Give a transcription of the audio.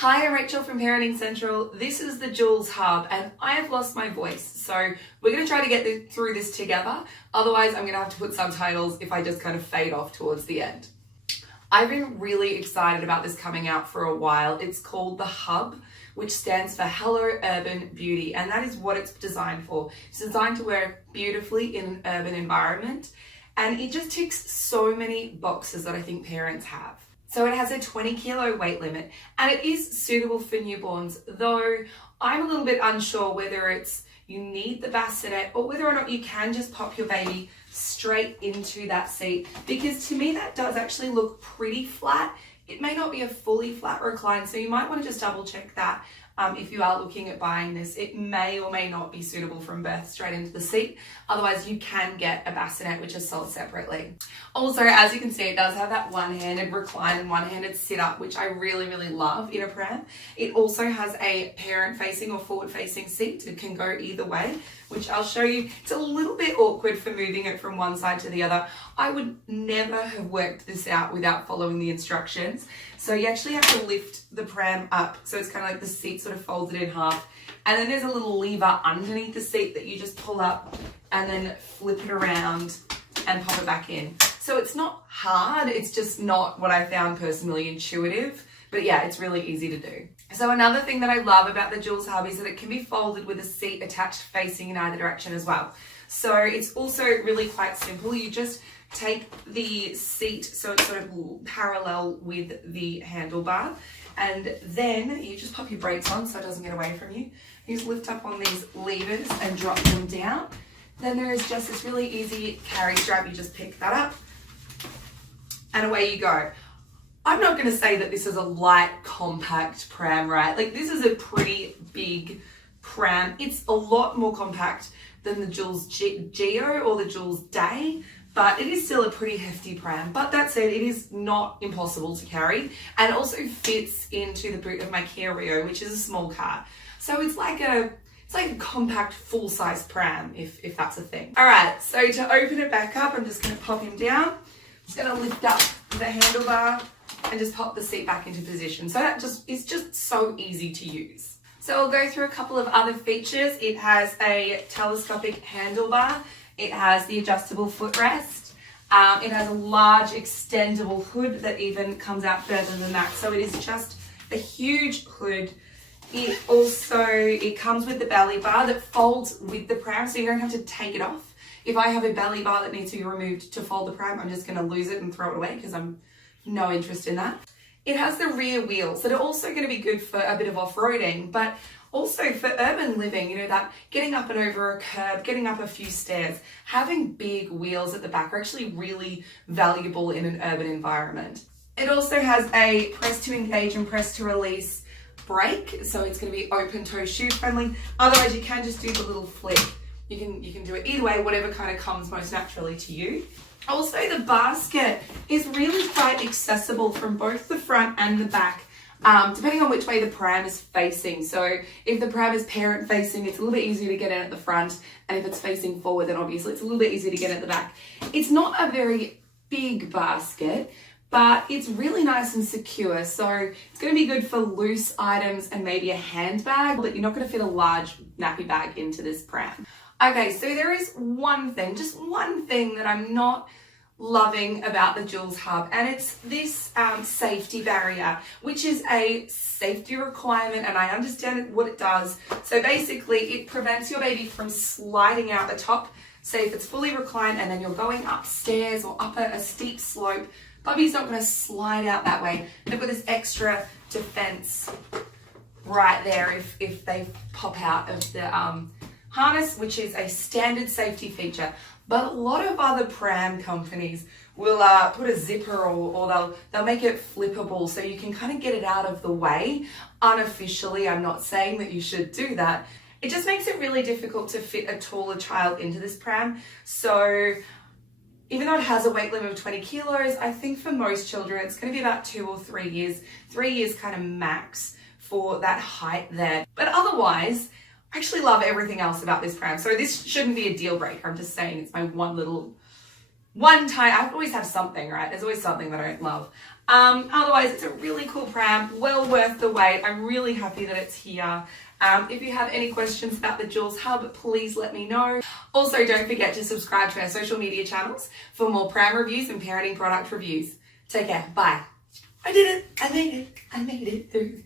Hi, I'm Rachel from Parenting Central. This is the Jules Hub and I have lost my voice. So we're going to try to get through this together. Otherwise, I'm going to have to put subtitles if I just kind of fade off towards the end. I've been really excited about this coming out for a while. It's called the Hub, which stands for Hello Urban Beauty. And that is what it's designed for. It's designed to work beautifully in an urban environment. And it just ticks so many boxes that I think parents have. So it has a 20-kilo weight limit and it is suitable for newborns, though I'm a little bit unsure whether it's you need the bassinet or whether or not you can just pop your baby straight into that seat, because to me that does actually look pretty flat. It may not be a fully flat recline, so you might want to just double check that. If you are looking at buying this, it may or may not be suitable from birth straight into the seat. Otherwise, you can get a bassinet, which is sold separately. Also, as you can see, it does have that one-handed recline and one-handed sit-up, which I really, really love in a pram. It also has a parent-facing or forward-facing seat. It can go either way, which I'll show you. It's a little bit awkward for moving it from one side to the other. I would never have worked this out without following the instructions. So you actually have to lift the pram up. So it's kind of like the seat sort of folded in half. And then there's a little lever underneath the seat that you just pull up and then flip it around and pop it back in. So it's not hard. It's just not what I found personally intuitive. But yeah, it's really easy to do. So another thing that I love about the Jules Hub is that it can be folded with a seat attached facing in either direction as well. So it's also really quite simple. You just take the seat so it's sort of parallel with the handlebar, and then you just pop your brakes on so it doesn't get away from you. You just lift up on these levers and drop them down. Then there is just this really easy carry strap. You just pick that up and away you go. I'm not going to say that this is a light, compact pram, right? Like, this is a pretty big pram. It's a lot more compact than the Jules Geo or the Jules Day, but it is still a pretty hefty pram. But that said, it is not impossible to carry and also fits into the boot of my Kia Rio, which is a small car. So it's like a compact full-size pram, if that's a thing. All right, so to open it back up, I'm just going to pop him down. I'm just going to lift up the handlebar and just pop the seat back into position. So it's just so easy to use. So I'll go through a couple of other features. It has a telescopic handlebar. It has the adjustable footrest. It has a large extendable hood that even comes out further than that. So it is just a huge hood. It comes with the belly bar that folds with the pram, so you don't have to take it off. If I have a belly bar that needs to be removed to fold the pram, I'm just going to lose it and throw it away because I'm no interest in that. It has the rear wheels that are also going to be good for a bit of off-roading, but also for urban living, you know, that getting up and over a curb, getting up a few stairs, having big wheels at the back are actually really valuable in an urban environment. It also has a press to engage and press to release brake, so it's going to be open toe shoe friendly. Otherwise, you can just do the little flip. You can do it either way, whatever kind of comes most naturally to you. Also, the basket is really quite accessible from both the front and the back, depending on which way the pram is facing. So if the pram is parent facing, it's a little bit easier to get in at the front, and if it's facing forward, then obviously it's a little bit easier to get in at the back. It's not a very big basket, but it's really nice and secure. So it's going to be good for loose items and maybe a handbag, but you're not going to fit a large nappy bag into this pram. Okay, so there is just one thing that I'm not loving about the Jules Hub, and it's this safety barrier, which is a safety requirement, and I understand what it does. So basically, it prevents your baby from sliding out the top. Say if it's fully reclined and then you're going upstairs or up a steep slope, Bubby's not going to slide out that way. They've got this extra defense right there if they pop out of the harness, which is a standard safety feature. But a lot of other pram companies will put a zipper or they'll make it flippable so you can kind of get it out of the way. Unofficially, I'm not saying that you should do that. It just makes it really difficult to fit a taller child into this pram. So even though it has a weight limit of 20 kilos, I think for most children it's going to be about 2 or 3 years. 3 years kind of max for that height there. But otherwise, I actually love everything else about this pram. So this shouldn't be a deal breaker. I'm just saying it's my one time. I always have something, right? There's always something that I don't love. Otherwise, it's a really cool pram, well worth the wait. I'm really happy that it's here. If you have any questions about the Joules Hub, please let me know. Also, don't forget to subscribe to our social media channels for more pram reviews and parenting product reviews. Take care. Bye. I did it. I made it. I made it through.